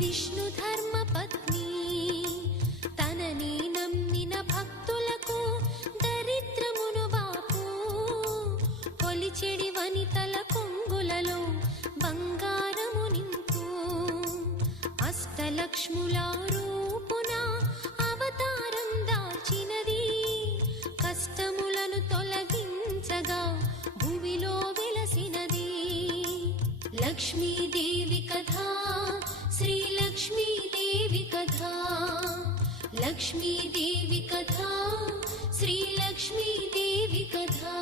విష్ణు ధర్మ పత్ని తనని నమ్మిన భక్తులకు దరిద్రమును బాపు కొలిచెడి వనితల కొంగులలో బంగారము నింపు అష్టలక్ష్ముల రూపున అవతారం దాల్చినది కష్టములను తొలగించగా భూమిలో వెలసినది లక్ష్మీదేవి కథా శ్రీ లక్ష్మీదేవి కథా లక్ష్మీదేవి కథా శ్రీ లక్ష్మీదేవి కథా